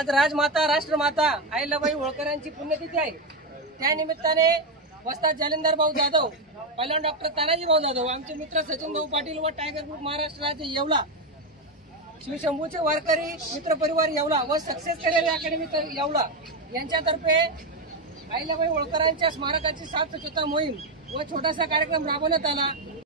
आज राजमाता राष्ट्रमाता अहिल्याबाई होळकर यांची पुण्यतिथी आहे। त्या निमित्ताने वस्ताद जालिंदर भाऊ जाधव, पहिलवान डॉक्टर तानाजी भाऊ जाधव, आमचे मित्र सचिन भाऊ पाटील व टायगर ग्रुप महाराष्ट्र राज्य येवला, शिवशंभूचे वारकरी मित्र परिवार येवला व सक्सेस करिअर अकॅडमी येवला यांच्यातर्फे अहिल्याबाई होळकरांच्या स्मारकाची साफ स्वच्छता मोहीम व छोटासा कार्यक्रम राबवण्यात आला।